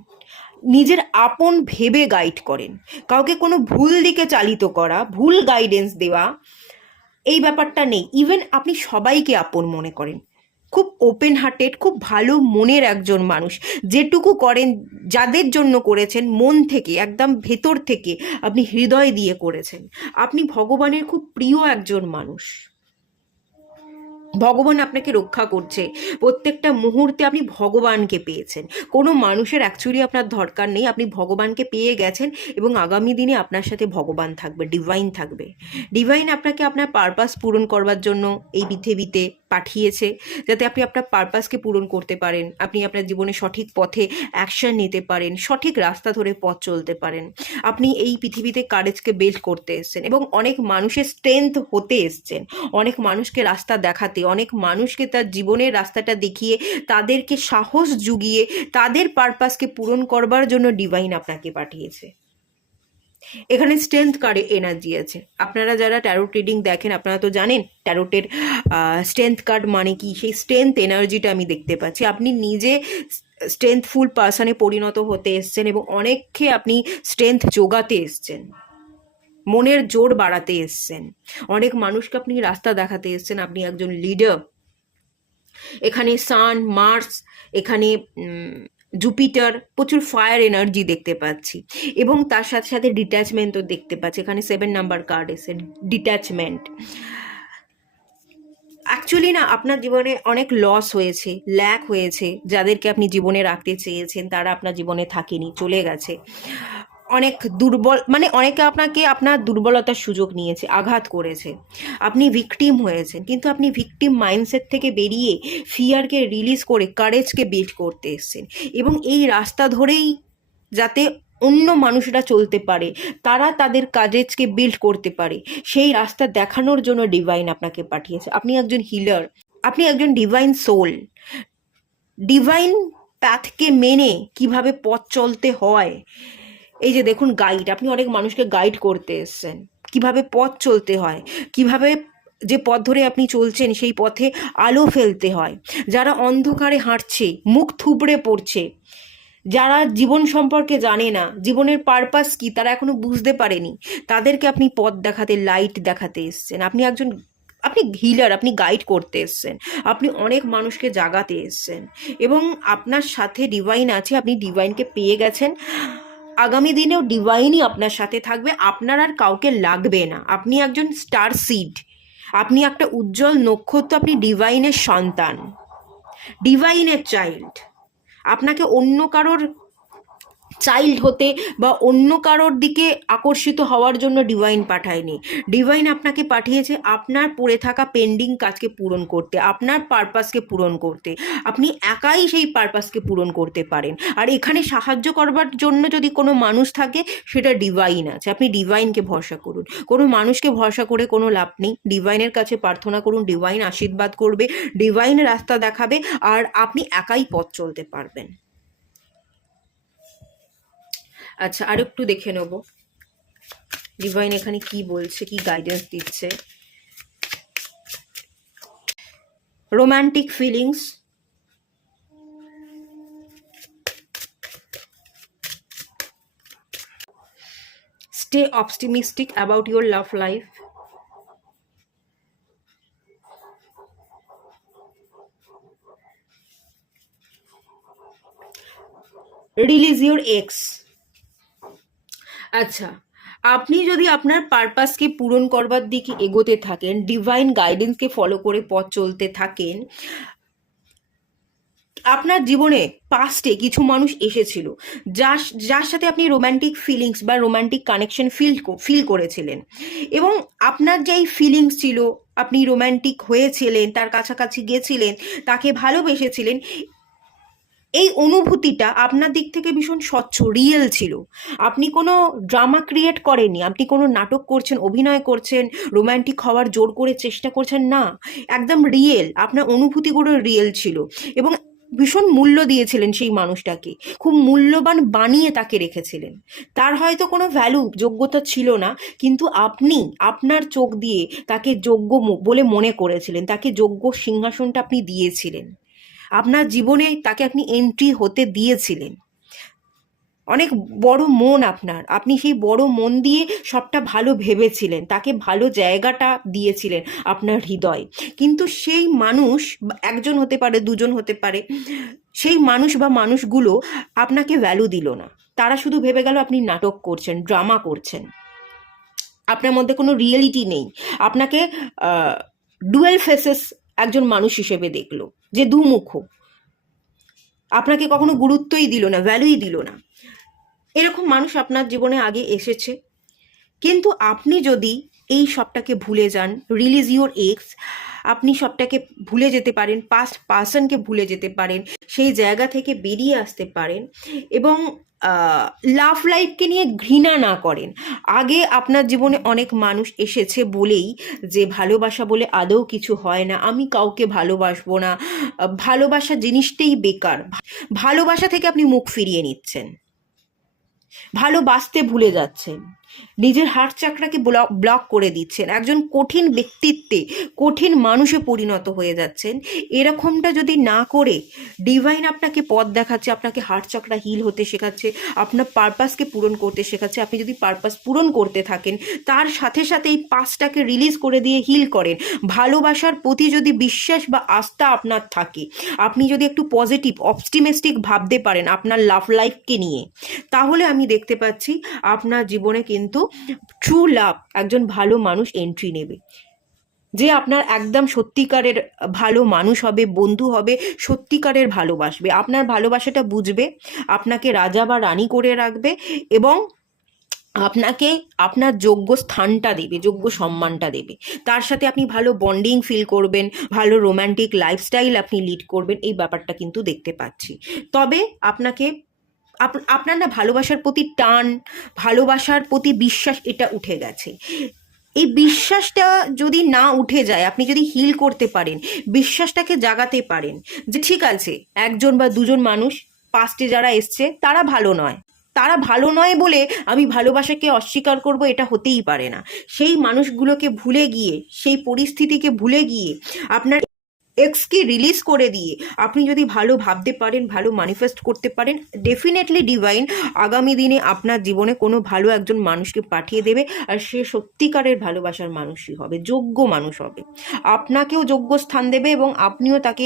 নিজের আপন ভেবে গাইড করেন। কাউকে কোনো ভুল দিকে চালিত করা, ভুল গাইডেন্স দেওয়া, এই ব্যাপারটা নেই। ইভেন আপনি সবাইকে আপন মনে করেন, খুব ওপেন হার্টেড, খুব ভালো মনের একজন মানুষ। যেটুকু করেন, যাদের জন্য করেছেন, মন থেকে, একদম ভেতর থেকে আপনি হৃদয় দিয়ে করেছেন। আপনি ভগবানের খুব প্রিয় একজন মানুষ, ভগবান আপনাকে রক্ষা করছে, প্রত্যেকটা মুহূর্তে আপনি ভগবানকে পেয়েছেন। কোনো মানুষের অ্যাকচুয়ালি আপনার দরকার নেই, আপনি ভগবানকে পেয়ে গেছেন, এবং আগামী দিনে আপনার সাথে ভগবান থাকবে, ডিভাইন থাকবে। ডিভাইন আপনাকে আপনার পারপাস পূরণ করবার জন্য এই পৃথিবীতে পাঠিয়েছে যাতে আপনি আপনার পারপাসকে পূরণ করতে পারেন, আপনি আপনার জীবনে সঠিক পথে অ্যাকশন নিতে পারেন, সঠিক রাস্তা ধরে পথ চলতে পারেন। আপনি এই পৃথিবীতে কারেজকে বিল্ড করতে এসেছেন এবং অনেক মানুষের স্ট্রেংথ হতে এসেছেন, অনেক মানুষকে রাস্তা দেখাতে, অনেক মানুষকে তার জীবনের রাস্তাটা দেখিয়ে তাদেরকে সাহস জুগিয়ে তাদের পারপাসকে পূরণ করবার জন্য ডিভাইন আপনাকে পাঠিয়েছে। এখানে স্ট্রেংথ কার্ডে এনার্জি আছে। আপনারা যারা ট্যারোট রিডিং দেখেন আপনারা তো জানেন ট্যারোটের স্ট্রেংথ কার্ড মানে কি। সেই স্ট্রেংথ এনার্জিটা আমি দেখতে পাচ্ছি। আপনি নিজে স্ট্রেংথফুল পার্সনে পরিণত হতে এসছেন এবং অনেককে আপনি স্ট্রেংথ যোগাতে এসছেন, মনের জোর বাড়াতে এসছেন, অনেক মানুষকে আপনি রাস্তা দেখাতে এসছেন। আপনি একজন লিডার। এখানে সান, মার্স, এখানে জুপিটার, প্রচুর ফায়ার এনার্জি দেখতে পাচ্ছি এবং তার সাথে সাথে ডিট্যাচমেন্টও দেখতে পাচ্ছি। এখানে 7 নাম্বার কার্ড এসে ডিট্যাচমেন্ট। অ্যাকচুয়ালি না, আপনার জীবনে অনেক লস হয়েছে, ল্যাক হয়েছে। যাদেরকে আপনি জীবনে রাখতে চেয়েছেন তারা আপনার জীবনে থাকেনি, চলে গেছে। অনেক দুর্বল, মানে অনেকে আপনাকে আপনার দুর্বলতার সুযোগ নিয়েছে, আঘাত করেছে, আপনি ভিকটিম হয়েছেন। কিন্তু আপনি ভিকটিম মাইন্ডসেট থেকে বেরিয়ে ফিয়ারকে রিলিজ করে কারেজকে বিল্ড করতে এসেছেন এবং এই রাস্তা ধরেই যাতে অন্য মানুষরা চলতে পারে, তারা তাদের কারেজকে বিল্ড করতে পারে, সেই রাস্তা দেখানোর জন্য ডিভাইন আপনাকে পাঠিয়েছে। আপনি একজন হিলার, আপনি একজন ডিভাইন সোল। ডিভাইন প্যাথকে মেনে কিভাবে পথ চলতে হয়, এই যে দেখুন গাইড, আপনি অনেক মানুষকে গাইড করতে এসেছেন কিভাবে পথ চলতে হয়, কিভাবে যে পথ ধরে আপনি চলছেন সেই পথে আলো ফেলতে হয়। যারা অন্ধকারে হাঁটছে, মুখ থুবড়ে পড়ছে, যারা জীবন সম্পর্কে জানে না, জীবনের পারপাস কি তারা এখনো বুঝতে পারেনি, তাদেরকে আপনি পথ দেখাতে, লাইট দেখাতে এসেছেন। আপনি হিলার, আপনি গাইড করতে এসেছেন, আপনি অনেক মানুষকে জাগাতে এসেছেন এবং আপনার সাথে ডিভাইন আছে। আপনি ডিভাইনকে পেয়ে গেছেন। আগামী দিনেও ডিভাইনই আপনার সাথে থাকবে, আপনার আর কাউকে লাগবে না। আপনি একজন স্টার সিড, আপনি একটা উজ্জ্বল নক্ষত্র, আপনি ডিভাইনের সন্তান, ডিভাইনের চাইল্ড। আপনাকে অন্য কারোর চাইল্ড হতে বা অন্য কারোর দিকে আকর্ষিত হওয়ার জন্য ডিভাইন পাঠায়নি। ডিভাইন আপনাকে পাঠিয়েছে আপনার পড়ে থাকা পেন্ডিং কাজকে পূরণ করতে, আপনার পারপাসকে পূরণ করতে। আপনি একাই সেই পারপাসকে পূরণ করতে পারেন। আর এখানে সাহায্য করবার জন্য যদি কোনো মানুষ থাকে সেটা ডিভাইন আছে। আপনি ডিভাইনকে ভরসা করুন, কোনো মানুষকে ভরসা করে কোনো লাভ নেই। ডিভাইনের কাছে প্রার্থনা করুন, ডিভাইন আশীর্বাদ করবে, ডিভাইন রাস্তা দেখাবে, আর আপনি একাই পথ চলতে পারবেন। আচ্ছা, আর একটু দেখে নেব ডিভাইন এখানে কি বলছে, কি গাইডেন্স দিচ্ছে। Romantic feelings, stay optimistic about your love life, release your x. আচ্ছা, আপনি যদি আপনার পারপাসকে পূরণ করবার দিকে এগোতে থাকেন, ডিভাইন গাইডেন্সকে ফলো করে পথ চলতে থাকেন, আপনার জীবনে পাস্টে কিছু মানুষ এসেছিল যার সাথে আপনি রোম্যান্টিক ফিলিংস বা রোম্যান্টিক কানেকশন ফিল করেছিলেন এবং আপনার যে এই ফিলিংস ছিল, আপনি রোম্যান্টিক হয়েছিলেন, তার কাছাকাছি গেছিলেন, তাকে ভালোবেসেছিলেন, এই অনুভূতিটা আপনার দিক থেকে ভীষণ স্বচ্ছ, রিয়েল ছিল। আপনি কোনো ড্রামা ক্রিয়েট করেননি, আপনি কোনো নাটক করছেন, অভিনয় করছেন, রোম্যান্টিক হওয়ার জোর করে চেষ্টা করছেন না, একদম রিয়েল। আপনার অনুভূতিগুলো রিয়েল ছিল এবং ভীষণ মূল্য দিয়েছিলেন সেই মানুষটাকে, খুব মূল্যবান বানিয়ে তাকে রেখেছিলেন। তার হয়তো কোনো ভ্যালু, যোগ্যতা ছিল না, কিন্তু আপনি আপনার চোখ দিয়ে তাকে যোগ্য বলে মনে করেছিলেন, তাকে যোগ্য সিংহাসনটা আপনি দিয়েছিলেন, আপনার জীবনে তাকে আপনি এন্ট্রি হতে দিয়েছিলেন। অনেক বড় মন আপনার, আপনি সেই বড় মন দিয়ে সবটা ভালো ভেবেছিলেন, তাকে ভালো জায়গাটা দিয়েছিলেন আপনার হৃদয়। কিন্তু সেই মানুষ, একজন হতে পারে, দুজন হতে পারে, সেই মানুষ বা মানুষগুলো আপনাকে ভ্যালু দিল না। তারা শুধু ভেবে গেল আপনি নাটক করছেন, ড্রামা করছেন, আপনার মধ্যে কোনো রিয়েলিটি নেই। আপনাকে ডুয়েল ফেসেস একজন মানুষ হিসেবে দেখলো, যে দুমুখ, আপনাকে কখনো গুরুত্বই দিল না, ভ্যালুই দিল না। এরকম মানুষ আপনার জীবনে আগে এসেছে। কিন্তু আপনি যদি এই সবটাকে ভুলে যান, রিলিজ ইউর এক্স, আপনি সবটাকে ভুলে যেতে পারেন, পাস্ট পার্সনকে ভুলে যেতে পারেন, সেই জায়গা থেকে বেরিয়ে আসতে পারেন এবং লাভ লাইফকে নিয়ে ঘৃণা না করেন। আগে আপনার জীবনে অনেক মানুষ এসেছে বলেই যে ভালোবাসা বলে আদৌ কিছু হয় না, আমি কাউকে ভালোবাসবো না, ভালোবাসা জিনিসটাই বেকার, ভালোবাসা থেকে আপনি মুখ ফিরিয়ে নিচ্ছেন, ভালোবাসতে ভুলে যাচ্ছেন, নিজের হার্ট চাকরাকে ব্লক করে দিচ্ছেন, একজন কঠিন ব্যক্তিত্বে কঠিন মানুষে পরিণত হয়ে যাচ্ছেন। এরকমটা যদি না করে ডিভাইন আপনাকে পথ দেখাচ্ছে, আপনাকে হার্ট চাকরা হিল হতে শেখাচ্ছে, আপনার পারপাসকে পূরণ করতে শেখাচ্ছে। আপনি যদি পারপাস পূরণ করতে থাকেন, তার সাথে সাথে এই পাসটাকে রিলিজ করে দিয়ে হিল করেন। ভালোবাসার প্রতি যদি বিশ্বাস বা আস্থা আপনার থাকে, আপনি যদি একটু পজিটিভ অপটিমিস্টিক ভাবতে পারেন আপনার লাভ লাইফকে নিয়ে, তাহলে আমি দেখতে পাচ্ছি আপনার জীবনে কিন্তু ট্রু লাভ, একজন ভালো মানুষ এন্ট্রি নেবে, যে আপনার একদম সত্যিকারের ভালো মানুষ হবে, বন্ধু হবে, সত্যিকারের ভালোবাসবে, আপনার ভালোবাসাটা বুঝবে, আপনাকে রাজা বা রানী করে রাখবে এবং আপনাকে আপনার যোগ্য স্থানটা দেবে, যোগ্য সম্মানটা দেবে। তার সাথে আপনি ভালো বন্ডিং ফিল করবেন, ভালো রোম্যান্টিক লাইফস্টাইল আপনি লিড করবেন, এই ব্যাপারটা কিন্তু দেখতে পাচ্ছি। তবে আপনাকে আপনার না ভালোবাসার প্রতি টান, ভালোবাসার প্রতি বিশ্বাস, এটা উঠে গেছে। এই বিশ্বাসটা যদি না উঠে যায়, আপনি যদি হিল করতে পারেন, বিশ্বাসটাকে জাগাতে পারেন যে ঠিক আছে, একজন বা দুজন মানুষ পাস্টে যারা এসছে তারা ভালো নয়, তারা ভালো নয় বলে আমি ভালোবাসাকে অস্বীকার করব, এটা হতেই পারে না। সেই মানুষগুলোকে ভুলে গিয়ে, সেই পরিস্থিতিকে ভুলে গিয়ে, আপনার এক্সকে রিলিজ করে দিয়ে আপনি যদি ভালো ভাবতে পারেন, ভালো ম্যানিফেস্ট করতে পারেন, ডেফিনেটলি ডিভাইন আগামী দিনে আপনার জীবনে কোনো ভালো একজন মানুষকে পাঠিয়ে দেবে, আর সে সত্যিকারের ভালোবাসার মানুষই হবে, যোগ্য মানুষ হবে, আপনাকেও যোগ্য স্থান দেবে এবং আপনিও তাকে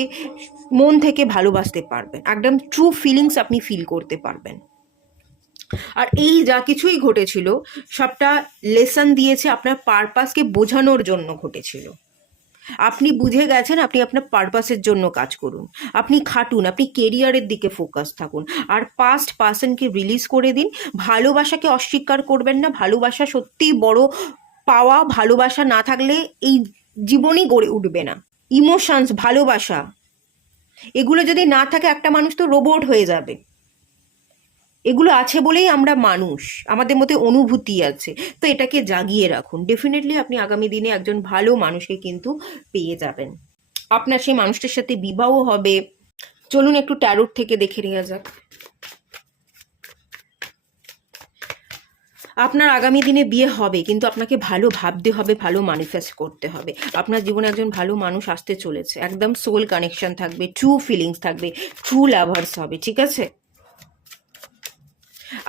মন থেকে ভালোবাসতে পারবেন, একদম ট্রু ফিলিংস আপনি ফিল করতে পারবেন। আর এই যা কিছুই ঘটেছিল সবটা লেসন দিয়েছে, আপনার পারপাসকে বোঝানোর জন্য ঘটেছিল। আপনি বুঝে গেছেন, আপনি আপনার পারপাসের জন্য কাজ করুন, আপনি খাটুন, আপনি কেরিয়ারের দিকে ফোকাস থাকুন, আর পাস্ট পার্সনকে রিলিজ করে দিন। ভালোবাসাকে অস্বীকার করবেন না, ভালোবাসা সত্যিই বড় পাওয়া, ভালোবাসা না থাকলে এই জীবনই গড়ে উঠবে না। ইমোশনস, ভালোবাসা, এগুলো যদি না থাকে একটা মানুষ তো রোবট হয়ে যাবে। এগুলো আছে বলেই আমরা মানুষ, আমাদের মধ্যে অনুভূতি আছে, তো এটাকে জাগিয়ে রাখুন। ডেফিনেটলি আপনি আগামী দিনে একজন ভালো মানুষকে কিন্তু পেয়ে যাবেন, আপনার সেই মানুষটার সাথে বিবাহ হবে। চলুন একটু ট্যারোট থেকে দেখে নেওয়া যাক। আপনার আগামী দিনে বিয়ে হবে, কিন্তু আপনাকে ভালো ভাবতে হবে, ভালো ম্যানিফেস্ট করতে হবে। আপনার জীবনে একজন ভালো মানুষ আসতে চলেছে, একদম সোল কানেকশন থাকবে, ট্রু ফিলিংস থাকবে, ট্রু লাভার্স হবে, ঠিক আছে?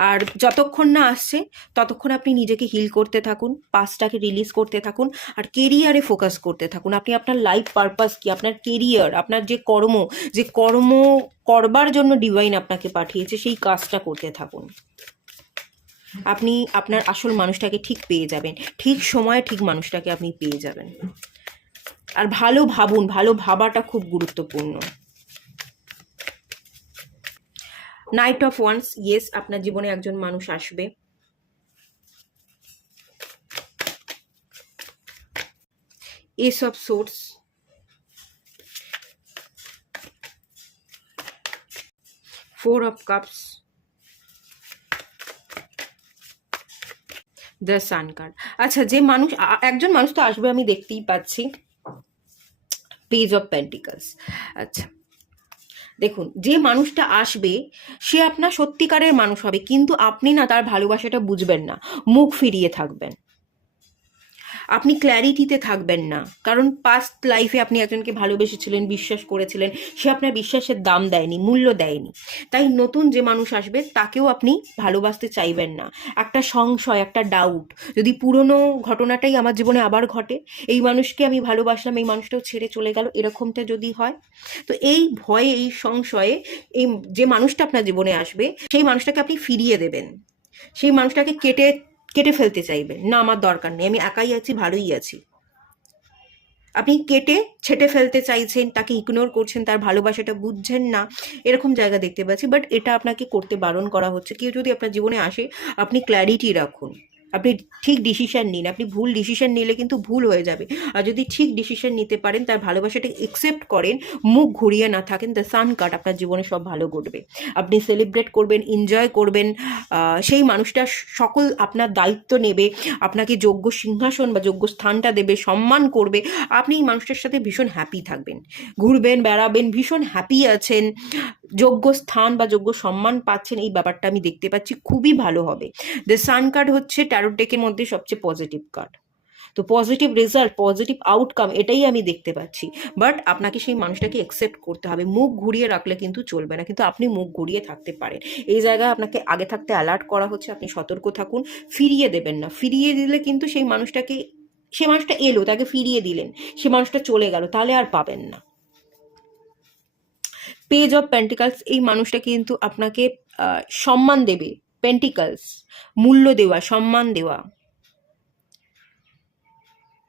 আর যতক্ষণ না আসছে ততক্ষণ আপনি নিজেকে হিল করতে থাকুন, পাস্টটাকে রিলিজ করতে থাকুন, আর কেরিয়ারে ফোকাস করতে থাকুন। আপনি আপনার লাইফ পারপাস কি, আপনার কেরিয়ার, আপনার যে কর্ম করবার জন্য ডিভাইন আপনাকে পাঠিয়েছে, সেই কাজটা করতে থাকুন। আপনি আপনার আসল মানুষটাকে ঠিক পেয়ে যাবেন, ঠিক সময়ে ঠিক মানুষটাকে আপনি পেয়ে যাবেন। আর ভালো ভাবুন, ভালো ভাবাটা খুব গুরুত্বপূর্ণ। নাইট অফ ওয়ান্স, ইয়েস, আপনার জীবনে একজন মানুষ আসবে। S of swords, 4 of cups, the sun card. আচ্ছা, যে মানুষ একজন মানুষ তো আসবে, আমি দেখতেই পাচ্ছি, পেজ অফ পেন্টিকলস। আচ্ছা দেখুন, যে মানুষটা আসবে সে আপনার সত্যিকারের মানুষ হবে, কিন্তু আপনি না তার ভালোবাসাটা বুঝবেন না, মুখ ফিরিয়ে থাকবেন, আপনি ক্ল্যারিটিতে থাকবেন না, কারণ পাস্ট লাইফে আপনি একজনকে ভালোবেসেছিলেন, বিশ্বাস করেছিলেন, সে আপনার বিশ্বাসের দাম দেয়নি, মূল্য দেয়নি। তাই নতুন যে মানুষ আসবে তাকেও আপনি ভালোবাসতে চাইবেন না, একটা সংশয়, একটা ডাউট, যদি পুরনো ঘটনাটাই আমার জীবনে আবার ঘটে, এই মানুষকে আমি ভালোবাসলাম, এই মানুষটাও ছেড়ে চলে গেল, এরকমটা যদি হয়, তো এই ভয়ে, এই সংশয়ে, এই যে মানুষটা আপনার জীবনে আসবে সেই মানুষটাকে আপনি ফিরিয়ে দেবেন, সেই মানুষটাকে কেটে কেটে ফেলতে চাইবেন না, আমার দরকার নেই, আমি একাই আছি, ভালোই আছি। আপনি কেটে ছেটে ফেলতে চাইছেন, তাকে ইগনোর করছেন, তার ভালোবাসাটা বুঝছেন না, এরকম জায়গা দেখতে পাচ্ছি। বাট এটা আপনাকে করতে বারণ করা হচ্ছে। কেউ যদি আপনার জীবনে আসে, আপনি ক্ল্যারিটি রাখুন, আপনি ঠিক ডিসিশন নিন। আপনি ভুল ডিসিশন নিলে কিন্তু ভুল হয়ে যাবে। আর যদি ঠিক ডিসিশন নিতে পারেন, তার ভালোবাসাটা একসেপ্ট করেন, মুখ ঘুরিয়ে না থাকেন, দ্য সান কার্ড, আপনার জীবনে সব ভালো ঘটবে। আপনি সেলিব্রেট করবেন, এনজয় করবেন, সেই মানুষটা সকল আপনার দায়িত্ব নেবে, আপনাকে যোগ্য সিংহাসন বা যোগ্য স্থানটা দেবে, সম্মান করবে। আপনি এই মানুষটার সাথে ভীষণ হ্যাপি থাকবেন, ঘুরবেন, বেড়াবেন, ভীষণ হ্যাপি আছেন, যোগ্য স্থান বা যোগ্য সম্মান পাচ্ছেন। এই ব্যাপারটা আমি দেখতে পাচ্ছি, খুবই ভালো হবে। দ্য সান কার্ড হচ্ছে ট্যারো ডেকের মধ্যে সবচেয়ে পজিটিভ কার্ড। তো পজিটিভ রেজাল্ট, পজিটিভ আউটকাম, এটাই আমি দেখতে পাচ্ছি। বাট আপনাকে সেই মানুষটাকে অ্যাকসেপ্ট করতে হবে। মুখ ঘুরিয়ে রাখলে কিন্তু চলবে না, কিন্তু আপনি মুখ ঘুরিয়ে থাকতে পারেন। এই জায়গায় আপনাকে আগে থাকতে অ্যালার্ট করা হচ্ছে, আপনি সতর্ক থাকুন। ফিরিয়ে দেবেন না। ফিরিয়ে দিলে কিন্তু সেই মানুষটা এলো, তাকে ফিরিয়ে দিলেন, সে মানুষটা চলে গেল, তাহলে আর পাবেন না। পেজ অফ পেন্টিকালস, এই মানুষটা কিন্তু আপনাকে সম্মান দেবে। পেন্টিকালস, মূল্য দেওয়া, সম্মান দেওয়া,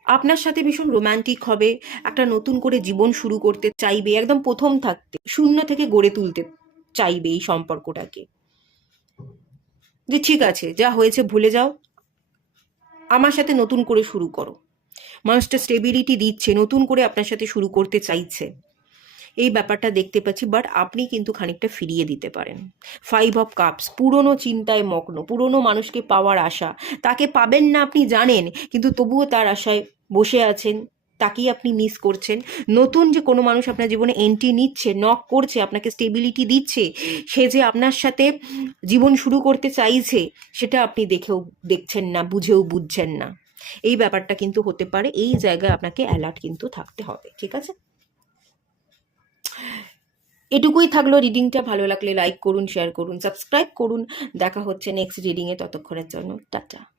আপনার সাথে ভীষণ রোম্যান্টিক হবে, একটা নতুন করে জীবন শুরু করতে চাইবে, একদম প্রথম থাকতে শূন্য থেকে গড়ে তুলতে চাইবে এই সম্পর্কটাকে। যে ঠিক আছে, যা হয়েছে ভুলে যাও, আমার সাথে নতুন করে শুরু করো। মানুষটা স্টেবিলিটি দিচ্ছে, নতুন করে আপনার সাথে শুরু করতে চাইছে, এই ব্যাপারটা দেখতে পাচ্ছি। বাট আপনি কিন্তু খানিকটা ফিরিয়ে দিতে পারেন। 5 অফ কাপস, পুরনো চিন্তায় মগ্ন, পুরনো মানুষকে পাওয়ার আশা, তাকে পাবেন না আপনি জানেন, কিন্তু তবুও তার আশায় বসে আছেন, তাকেই আপনি মিস করছেন। নতুন যে কোনো মানুষ আপনার জীবনে এন্ট্রি নিচ্ছে, নক করছে, আপনাকে স্টেবিলিটি দিচ্ছে, সে যে আপনার সাথে জীবন শুরু করতে চাইছে, সেটা আপনি দেখছেন না, বুঝছেন না। এই ব্যাপারটা কিন্তু হতে পারে। এই জায়গায় আপনাকে অ্যালার্ট কিন্তু থাকতে হবে, ঠিক আছে? এটুকুই থাকলো রিডিংটা। ভালো লাগলে লাইক করুন, শেয়ার করুন, সাবস্ক্রাইব করুন। দেখা হচ্ছে নেক্সট রিডিংয়ে, ততক্ষণের জন্য টাটা।